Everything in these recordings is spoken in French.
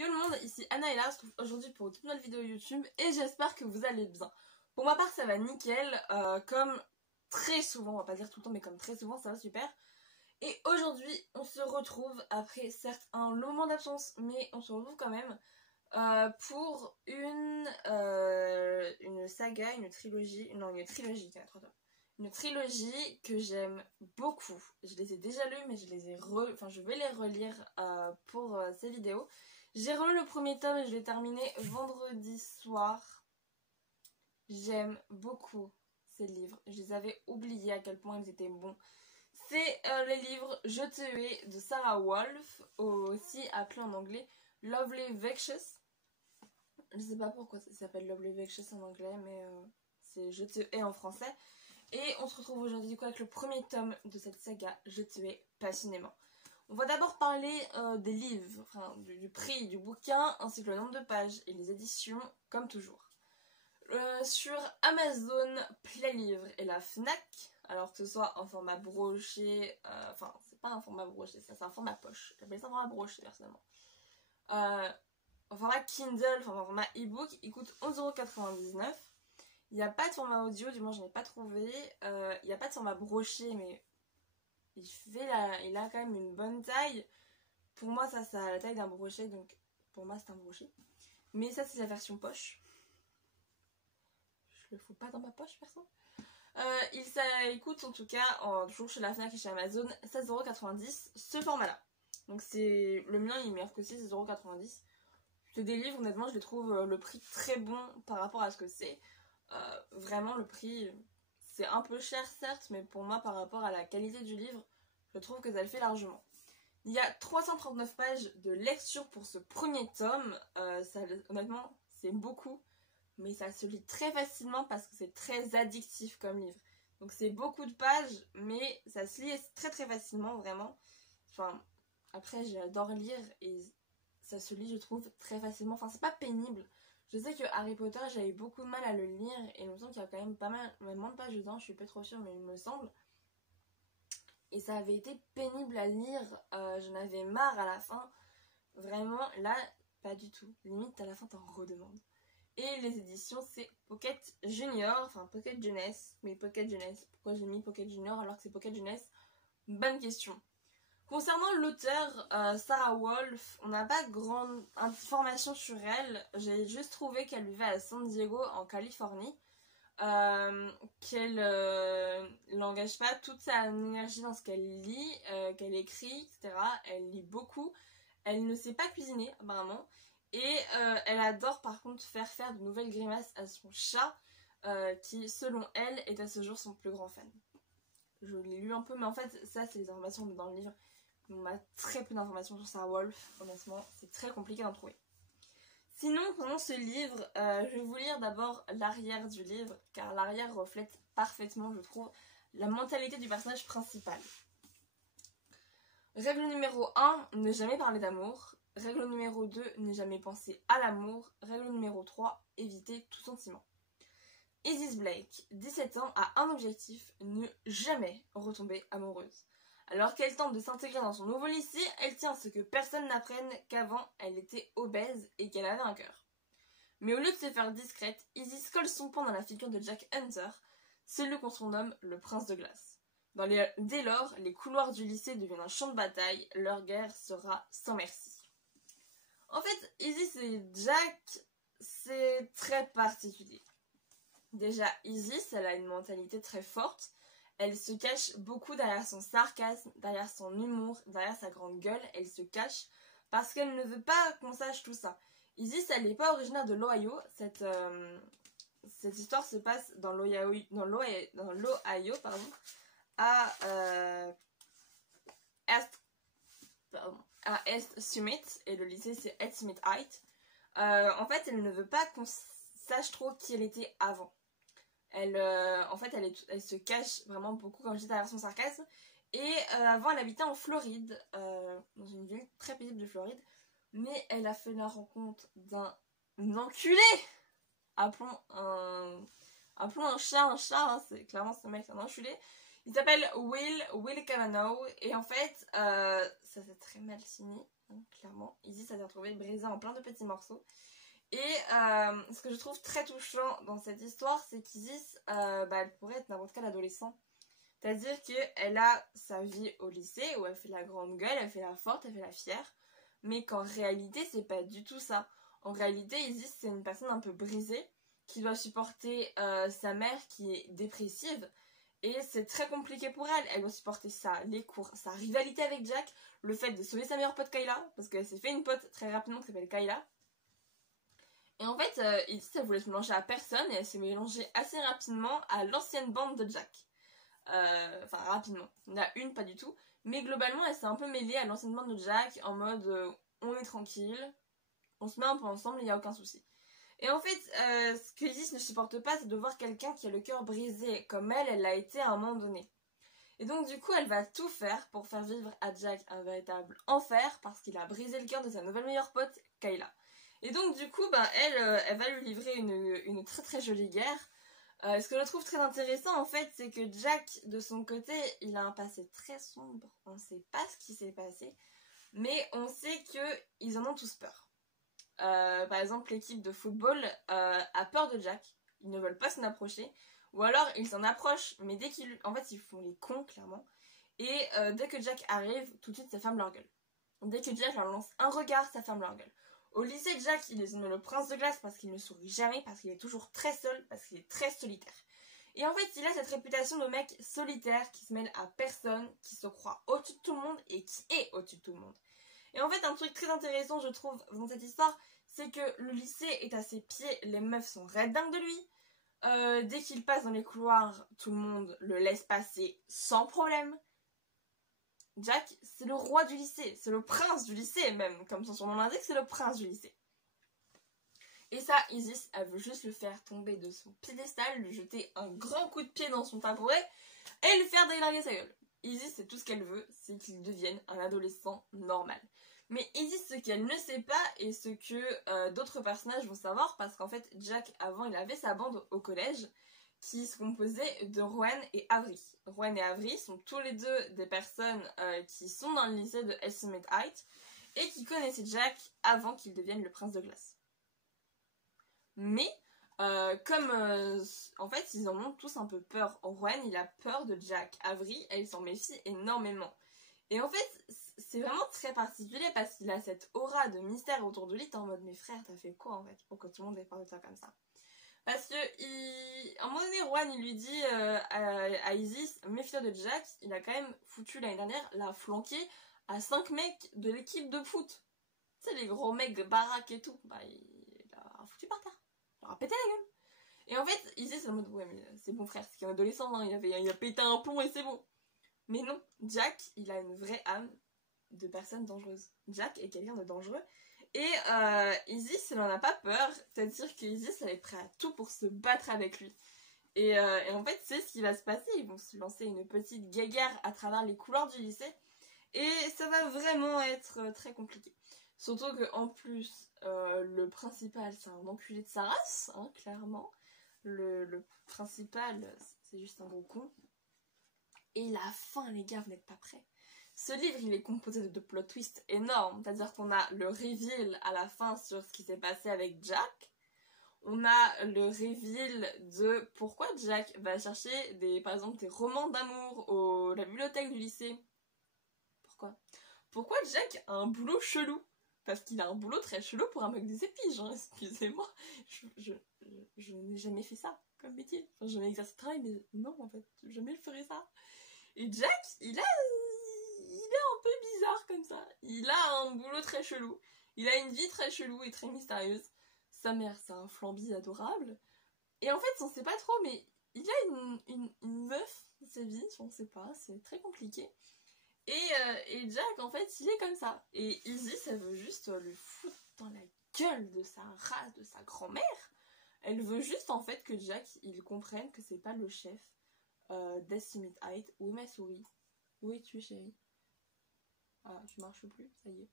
Yo le monde, ici Anna et là, on se retrouve aujourd'hui pour une toute nouvelle vidéo YouTube et j'espère que vous allez bien. Pour ma part ça va nickel, comme très souvent, on va pas dire tout le temps mais comme très souvent ça va super. Et aujourd'hui on se retrouve après certes un long moment d'absence mais on se retrouve quand même pour une saga, une trilogie, non une trilogie, une trilogie que j'aime beaucoup. Je les ai déjà lus mais je vais les relire pour ces vidéos. J'ai relu le premier tome et je l'ai terminé vendredi soir. J'aime beaucoup ces livres. Je les avais oubliés à quel point ils étaient bons. C'est les livres Je te hais de Sarah Wolf, aussi appelé en anglais Lovely Vicious. Je sais pas pourquoi ça s'appelle Lovely Vicious en anglais, mais c'est Je te hais en français. Et on se retrouve aujourd'hui avec le premier tome de cette saga Je te hais passionnément. On va d'abord parler des livres, enfin, du prix du bouquin, ainsi que le nombre de pages et les éditions, comme toujours. Sur Amazon, Playlivre et la Fnac, alors que ce soit en format broché, enfin, c'est pas un format broché, ça c'est un format poche, j'appelle ça un format broché personnellement. En format Kindle, enfin en format e-book, il coûte 11,99 €. Il n'y a pas de format audio, du moins je n'ai pas trouvé. Il n'y a pas de format broché, mais il a quand même une bonne taille. Pour moi, ça a la taille d'un brochet, donc pour moi, c'est un brochet. Mais ça, c'est la version poche. Je le fous pas dans ma poche, perso. Il coûte en tout cas, toujours chez la Fnac et chez Amazon, 16,90 € ce format-là. Donc le mien, il est meilleur que 16,90 €. C'est des livres, honnêtement, je les trouve le prix très bon par rapport à ce que c'est. Vraiment, le prix, c'est un peu cher, certes, mais pour moi, par rapport à la qualité du livre, je trouve que ça le fait largement. Il y a 339 pages de lecture pour ce premier tome. Honnêtement, c'est beaucoup, mais ça se lit très facilement parce que c'est très addictif comme livre. Donc c'est beaucoup de pages, mais ça se lit très très facilement, vraiment. Enfin, après, j'adore lire et ça se lit, je trouve, très facilement. Enfin, c'est pas pénible. Je sais que Harry Potter, j'ai eu beaucoup de mal à le lire et il me semble qu'il y a quand même pas mal, moins de pages dedans, je suis pas trop sûre, mais il me semble. Et ça avait été pénible à lire, j'en avais marre à la fin. Vraiment, là, pas du tout. Limite, à la fin, t'en redemandes. Et les éditions, c'est Pocket Junior, enfin Pocket Jeunesse. Mais Pocket Jeunesse, pourquoi j'ai mis Pocket Junior alors que c'est Pocket Jeunesse? Bonne question. Concernant l'auteur, Sarah Wolf, on n'a pas grande information sur elle. J'ai juste trouvé qu'elle vivait à San Diego, en Californie. Qu'elle n'engage pas toute sa énergie dans ce qu'elle lit, qu'elle écrit, etc. Elle lit beaucoup. Elle ne sait pas cuisiner, apparemment. Et elle adore, par contre, faire de nouvelles grimaces à son chat, qui, selon elle, est à ce jour son plus grand fan. Je l'ai lu un peu, mais en fait, ça, c'est les informations dans le livre. On a très peu d'informations sur Sarah Wolf, honnêtement, c'est très compliqué d'en trouver. Sinon, pendant ce livre, je vais vous lire d'abord l'arrière du livre, car l'arrière reflète parfaitement, je trouve, la mentalité du personnage principal. Règle numéro 1, ne jamais parler d'amour. Règle numéro 2, ne jamais penser à l'amour. Règle numéro 3, éviter tout sentiment. Isis Blake, 17 ans, a un objectif, ne jamais retomber amoureuse. Alors qu'elle tente de s'intégrer dans son nouveau lycée, elle tient à ce que personne n'apprenne qu'avant elle était obèse et qu'elle avait un cœur. Mais au lieu de se faire discrète, Isis colle son poing dans la figure de Jack Hunter, celui qu'on surnomme le prince de glace. Dès lors, les couloirs du lycée deviennent un champ de bataille, leur guerre sera sans merci. En fait, Isis et Jack, c'est très particulier. Déjà, Isis, elle a une mentalité très forte. Elle se cache beaucoup derrière son sarcasme, derrière son humour, derrière sa grande gueule. Elle se cache parce qu'elle ne veut pas qu'on sache tout ça. Isis, elle n'est pas originaire de l'Ohio. Cette histoire se passe dans l'Ohio, à East Summit, et le lycée c'est East Summit Heights. En fait, elle ne veut pas qu'on sache trop qui elle était avant. Elle se cache vraiment beaucoup, comme je dis, derrière son sarcasme. Et avant, elle habitait en Floride, dans une ville très paisible de Floride. Mais elle a fait la rencontre d'un enculé. Appelons un chat, hein, c'est clairement ce mec, c'est un enculé. Il s'appelle Will Cavanaugh. Et en fait, ça s'est très mal fini. hein, clairement. Isis s'est retrouvée brisée en plein de petits morceaux. Et ce que je trouve très touchant dans cette histoire, c'est qu'Isis, elle pourrait être n'importe quel adolescent. C'est-à-dire qu'elle a sa vie au lycée, où elle fait la grande gueule, elle fait la forte, elle fait la fière. Mais qu'en réalité, c'est pas du tout ça. En réalité, Isis, c'est une personne un peu brisée, qui doit supporter sa mère qui est dépressive. Et c'est très compliqué pour elle. Elle doit supporter ça, les cours, sa rivalité avec Jack, le fait de sauver sa meilleure pote Kayla, parce qu'elle s'est fait une pote très rapidement qui s'appelle Kayla. Et en fait, Isis, elle voulait se mélanger à personne et elle s'est mélangée assez rapidement à l'ancienne bande de Jack. Enfin, rapidement. Il y en a une, pas du tout. Mais globalement, elle s'est un peu mêlée à l'ancienne bande de Jack en mode on est tranquille, on se met un peu ensemble, il n'y a aucun souci. Et en fait, ce que Isis ne supporte pas, c'est de voir quelqu'un qui a le cœur brisé, comme elle l'a été à un moment donné. Et donc du coup, elle va tout faire pour faire vivre à Jack un véritable enfer, parce qu'il a brisé le cœur de sa nouvelle meilleure pote, Kayla. Et donc du coup, elle va lui livrer une très très jolie guerre. Ce que je trouve très intéressant en fait, c'est que Jack, de son côté, il a un passé très sombre. On ne sait pas ce qui s'est passé, mais on sait qu'ils en ont tous peur. Par exemple, l'équipe de football a peur de Jack. Ils ne veulent pas s'en approcher. Ou alors, ils s'en approchent, mais dès qu'ils... En fait, ils font les cons, clairement. Et dès que Jack arrive, tout de suite, ça ferme leur gueule. Dès que Jack leur lance un regard, ça ferme leur gueule. Au lycée, Jack, il est le prince de glace parce qu'il ne sourit jamais, parce qu'il est toujours très seul, parce qu'il est très solitaire. Et en fait, il a cette réputation de mec solitaire qui se mêle à personne, qui se croit au-dessus de tout le monde et qui est au-dessus de tout le monde. Et en fait, un truc très intéressant, je trouve, dans cette histoire, c'est que le lycée est à ses pieds, les meufs sont red dingues de lui. Dès qu'il passe dans les couloirs, tout le monde le laisse passer sans problème. Jack, c'est le roi du lycée, c'est le prince du lycée même, comme son surnom l'indique, c'est le prince du lycée. Et ça, Isis, elle veut juste le faire tomber de son piédestal, lui jeter un grand coup de pied dans son tabouret et lui faire déglinguer sa gueule. Isis, c'est tout ce qu'elle veut, c'est qu'il devienne un adolescent normal. Mais Isis, ce qu'elle ne sait pas, et ce que d'autres personnages vont savoir, parce qu'en fait, Jack, avant, il avait sa bande au collège, qui se composait de Rowan et Avery. Rowan et Avery sont tous les deux des personnes qui sont dans le lycée de Elsmith Heights, et qui connaissaient Jack avant qu'il devienne le prince de glace. Mais, en fait, ils en ont tous un peu peur. Rowan, il a peur de Jack. Avery, elle s'en méfie énormément. Et en fait, c'est vraiment très particulier parce qu'il a cette aura de mystère autour de lui. T'es en mode, mais frère, t'as fait quoi en fait pour que tout le monde ait peur de toi comme ça? Parce que, à un moment donné, Rowan, il lui dit à Isis, méfie-toi de Jack. Il a quand même foutu l'année dernière la flanquer à 5 mecs de l'équipe de foot. Tu sais, les gros mecs de baraque et tout. Il a foutu par terre. Il leur a pété la gueule. Et en fait, Isis, c'est en mode, ouais, mais c'est bon frère, c'est qu'un adolescent, hein, il a pété un plomb et c'est bon. Mais non, Jack, il a une vraie âme de personne dangereuse. Jack est quelqu'un de dangereux. Et Isis, elle en a pas peur. C'est-à-dire qu'Isis, elle est prête à tout pour se battre avec lui. Et en fait, c'est ce qui va se passer. Ils vont se lancer une petite guéguerre à travers les couloirs du lycée. Et ça va vraiment être très compliqué. Surtout qu'en plus, le principal, c'est un enculé de sa race, hein, clairement. Le principal, c'est juste un gros con. Et la fin, les gars, vous n'êtes pas prêts. Ce livre, il est composé de plot twists énormes. C'est-à-dire qu'on a le reveal à la fin sur ce qui s'est passé avec Jack. On a le reveal de pourquoi Jack va chercher, par exemple, des romans d'amour à la bibliothèque du lycée. Pourquoi Jack a un boulot chelou? Parce qu'il a un boulot très chelou pour un mec des épiges, hein, excusez-moi. Je n'ai jamais fait ça comme métier. Enfin, je n'ai exercé le travail, mais non, en fait, jamais je ferais ça. Et Jack, il est un peu bizarre comme ça. Il a un boulot très chelou. Il a une vie très chelou et très mystérieuse. Sa mère, c'est un flambi adorable. Et en fait, on sait pas trop, mais il a une meuf dans sa vie, on sait pas, c'est très compliqué. Et Jack, en fait, il est comme ça. Et Isis, elle veut juste le foutre dans la gueule de sa race, de sa grand-mère. Elle veut juste, en fait, que Jack, il comprenne que c'est pas le chef d'Elsmith Heights. Où est ma souris? Où es-tu, chérie? Ah, tu marches plus, ça y est.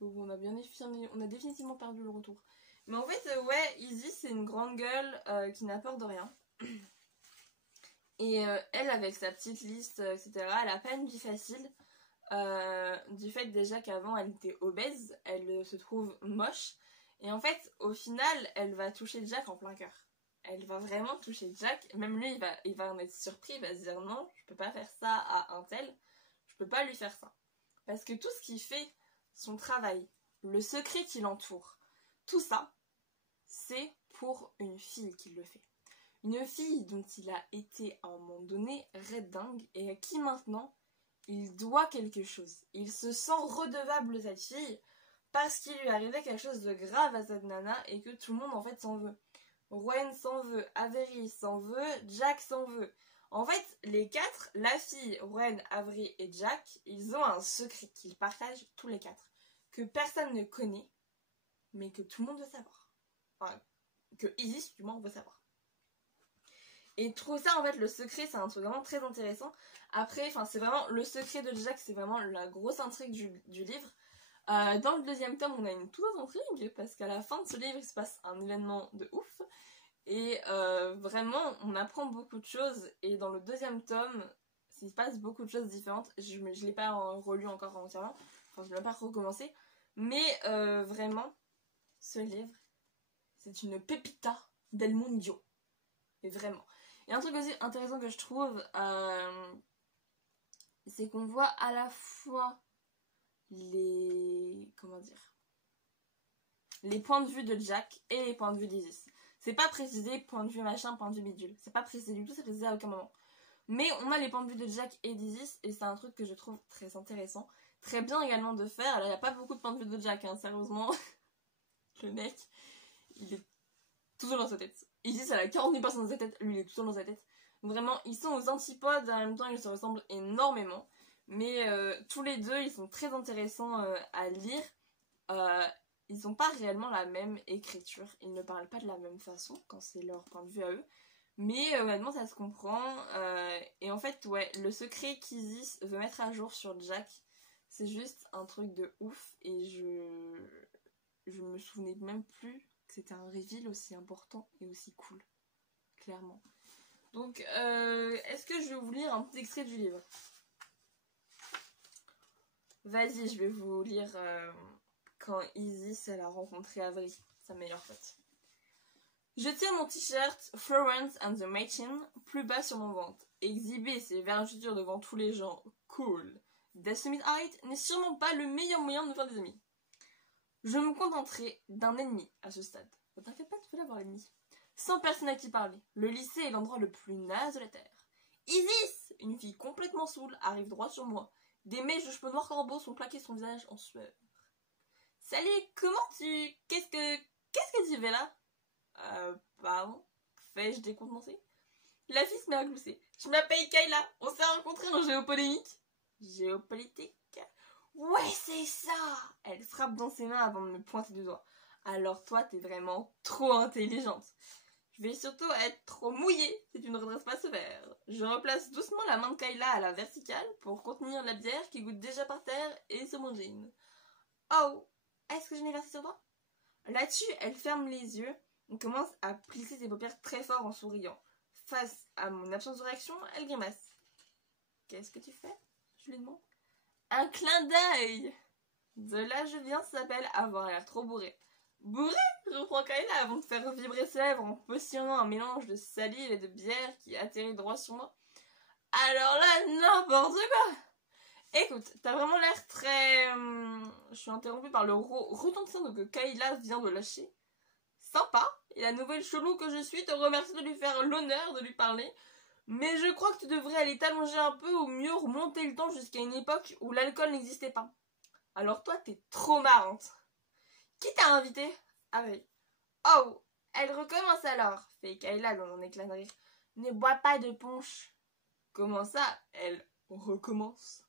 Donc, on a définitivement perdu le retour. Mais en fait, ouais, Isis, c'est une grande gueule qui n'a peur de rien. Et elle, avec sa petite liste, etc., elle a pas une vie facile. du fait déjà qu'avant elle était obèse, elle se trouve moche, et en fait au final elle va toucher Jack en plein cœur. Elle va vraiment toucher Jack, même lui il va en être surpris, il va se dire non, je peux pas faire ça à un tel, je peux pas lui faire ça. Parce que tout ce qu'il fait, son travail, le secret qui l'entoure, tout ça, c'est pour une fille qu'il le fait. Une fille dont il a été à un moment donné red dingue et à qui maintenant il doit quelque chose. Il se sent redevable de cette fille parce qu'il lui arrivait quelque chose de grave à cette nana et que tout le monde en fait s'en veut. Rowan s'en veut, Avery s'en veut, Jack s'en veut. En fait, les quatre, la fille, Rowan, Avery et Jack, ils ont un secret qu'ils partagent tous les quatre, que personne ne connaît, mais que tout le monde veut savoir. Enfin, que Isis, du moins, veut savoir. Et je trouve ça, en fait, le secret, c'est un truc vraiment très intéressant. Après, enfin, c'est vraiment, le secret de Jack, c'est vraiment la grosse intrigue du livre. Dans le deuxième tome, on a une toute autre intrigue, parce qu'à la fin de ce livre, il se passe un événement de ouf. Et vraiment, on apprend beaucoup de choses. Et dans le deuxième tome, il se passe beaucoup de choses différentes. Je ne l'ai pas relu encore entièrement. Enfin, je ne l'ai pas recommencé. Mais vraiment, ce livre, c'est une pépita del mundo. Et vraiment. Et un truc aussi intéressant que je trouve, c'est qu'on voit à la fois les... comment dire, les points de vue de Jack et les points de vue d'Isis. C'est pas précisé point de vue machin, point de vue bidule. C'est pas précisé du tout, c'est précisé à aucun moment. Mais on a les points de vue de Jack et d'Isis et c'est un truc que je trouve très intéressant. Très bien également de faire. Alors il n'y a pas beaucoup de points de vue de Jack, hein, sérieusement. Le mec, il est tout seul dans sa tête. Isis, elle a 40 000 personnes dans sa tête, lui il est tout seul dans sa tête. Vraiment, ils sont aux antipodes, en même temps ils se ressemblent énormément. Mais tous les deux, ils sont très intéressants à lire. Ils n'ont pas réellement la même écriture. Ils ne parlent pas de la même façon quand c'est leur point de vue à eux. Mais honnêtement, ça se comprend. Et en fait, ouais, le secret qu'Isis veut mettre à jour sur Jack, c'est juste un truc de ouf. Et je me souvenais même plus que c'était un reveal aussi important et aussi cool. Clairement. Donc, est-ce que je vais vous lire un petit extrait du livre? Vas-y, je vais vous lire quand Isis elle a rencontré Avery, sa meilleure pote. Je tire mon t-shirt Florence and the Machine plus bas sur mon ventre. Exhiber ses vergetures devant tous les gens, cool. Death Summit Height n'est sûrement pas le meilleur moyen de me faire des amis. Je me contenterai d'un ennemi à ce stade. Ne t'inquiète pas, tu peux l'avoir l'ennemi. Sans personne à qui parler. Le lycée est l'endroit le plus naze de la Terre. Isis, une fille complètement saoule, arrive droit sur moi. Des mèches de cheveux noirs corbeaux sont plaquées sur son visage en sueur. Salut, comment tu... Qu'est-ce que tu fais là? Pardon? Fais-je décontenancé? La fille se met à glousser. Je m'appelle Kayla, on s'est rencontrés en géopolitique. Géopolitique? Ouais, c'est ça! Elle frappe dans ses mains avant de me pointer du doigt. Alors toi, t'es vraiment trop intelligente. Je vais surtout être trop mouillée si tu ne redresses pas ce verre. Je replace doucement la main de Kayla à la verticale pour contenir la bière qui goûte déjà par terre et sur mon jean. Oh, est-ce que je n'ai versé sur toi? Là-dessus, elle ferme les yeux et commence à plisser ses paupières très fort en souriant. Face à mon absence de réaction, elle grimace. Qu'est-ce que tu fais? Je lui demande. Un clin d'œil! De là je viens, ça s'appelle avoir l'air trop bourré. Bourré? Reprend Kayla avant de faire vibrer ses lèvres en positionnant un mélange de salive et de bière qui atterrit droit sur moi. Alors là, n'importe quoi! Écoute, t'as vraiment l'air très... Je suis interrompue par le retentissement que Kayla vient de lâcher. Sympa, et la nouvelle chelou que je suis te remercie de lui faire l'honneur de lui parler. Mais je crois que tu devrais aller t'allonger un peu ou mieux remonter le temps jusqu'à une époque où l'alcool n'existait pas. Alors toi, t'es trop marrante. Qui t'a invité? Ah oui. Oh, elle recommence alors, fait Kayla dans un éclat de rire. Ne bois pas de punch. Comment ça, elle recommence?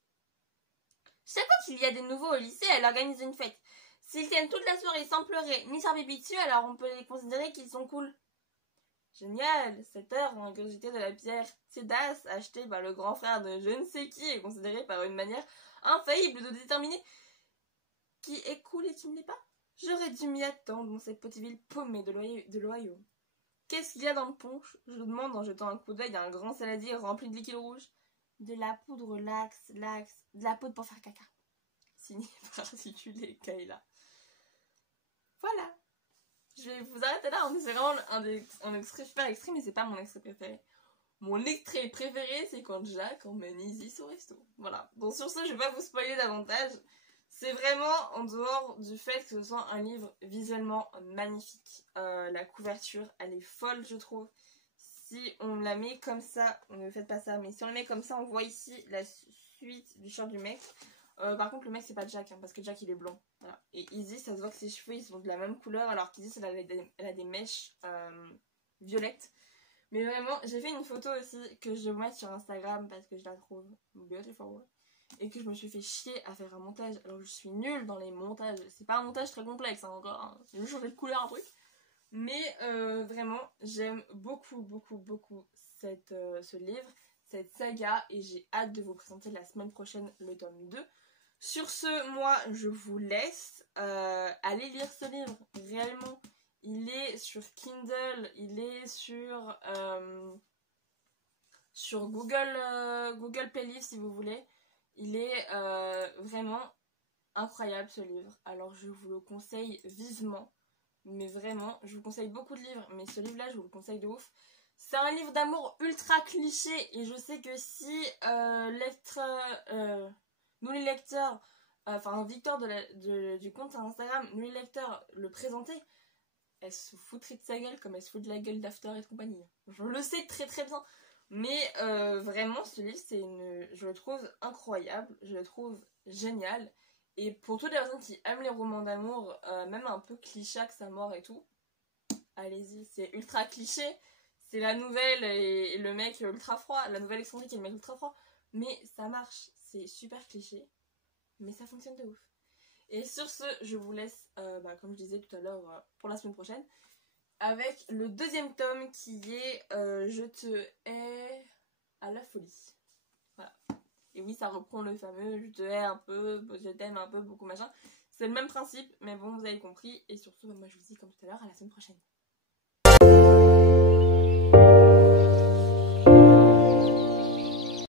Chaque fois qu'il y a des nouveaux au lycée, elle organise une fête. S'ils tiennent toute la soirée sans pleurer ni faire pipi dessus, alors on peut les considérer qu'ils sont cool. Génial, cette heure vont ingurgiter de la bière Cédas achetée par le grand frère de je ne sais qui et considérée par une manière infaillible de déterminer qui est cool et qui ne l'est pas. J'aurais dû m'y attendre dans cette petite ville paumée de l'Ohio. Qu'est-ce qu'il y a dans le punch? Je demande en jetant un coup d'œil à un grand saladier rempli de liquide rouge. de la poudre Laxe, de la poudre pour faire caca. Signé par Articulé Kayla. Voilà. Je vais vous arrêter là, c'est vraiment un extrait super extrait, mais c'est pas mon extrait préféré. Mon extrait préféré, c'est quand Jack emmène Isis au resto. Voilà. Donc sur ce, je vais pas vous spoiler davantage. C'est vraiment en dehors du fait que ce soit un livre visuellement magnifique. La couverture, elle est folle, je trouve. Si on la met comme ça, ne faites pas ça, mais si on la met comme ça, on voit ici la suite du short du mec. Par contre, le mec, c'est pas Jack, hein, parce que Jack, il est blond. Voilà. Et Isis, ça se voit que ses cheveux, ils sont de la même couleur, alors qu'Isis, elle a des mèches violettes. Mais vraiment, j'ai fait une photo aussi que je vais vous mettre sur Instagram parce que je la trouve beautiful. Et que je me suis fait chier à faire un montage. Alors je suis nulle dans les montages. C'est pas un montage très complexe hein, encore. Hein. J'ai juste changé de couleur un truc. Mais vraiment, j'aime beaucoup, beaucoup, beaucoup ce livre, cette saga. Et j'ai hâte de vous présenter la semaine prochaine le tome 2. Sur ce, moi, je vous laisse aller lire ce livre. Réellement. Il est sur Kindle, il est sur Google Playlist si vous voulez. Il est vraiment incroyable ce livre. Alors je vous le conseille vivement. Mais vraiment, je vous conseille beaucoup de livres. Mais ce livre-là, je vous le conseille de ouf. C'est un livre d'amour ultra cliché. Et je sais que si nous les lecteurs, enfin Victor du compte Instagram, nous les lecteurs le présentaient, elle se foutrait de sa gueule comme elle se fout de la gueule d'After et compagnie. Je le sais très très bien. Mais vraiment, ce livre, je le trouve incroyable. Je le trouve génial. Et pour toutes les personnes qui aiment les romans d'amour, même un peu cliché que sa mort et tout, allez-y, c'est ultra cliché. C'est la nouvelle et le mec ultra froid. La nouvelle excentrique et le mec ultra froid. Mais ça marche. C'est super cliché. Mais ça fonctionne de ouf. Et sur ce, je vous laisse, comme je disais tout à l'heure, pour la semaine prochaine, avec le deuxième tome qui est Je te hais à la folie. Voilà. Et oui, ça reprend le fameux Je te hais un peu, je t'aime un peu, beaucoup machin. C'est le même principe, mais bon, vous avez compris. Et sur ce, moi je vous dis comme tout à l'heure, à la semaine prochaine.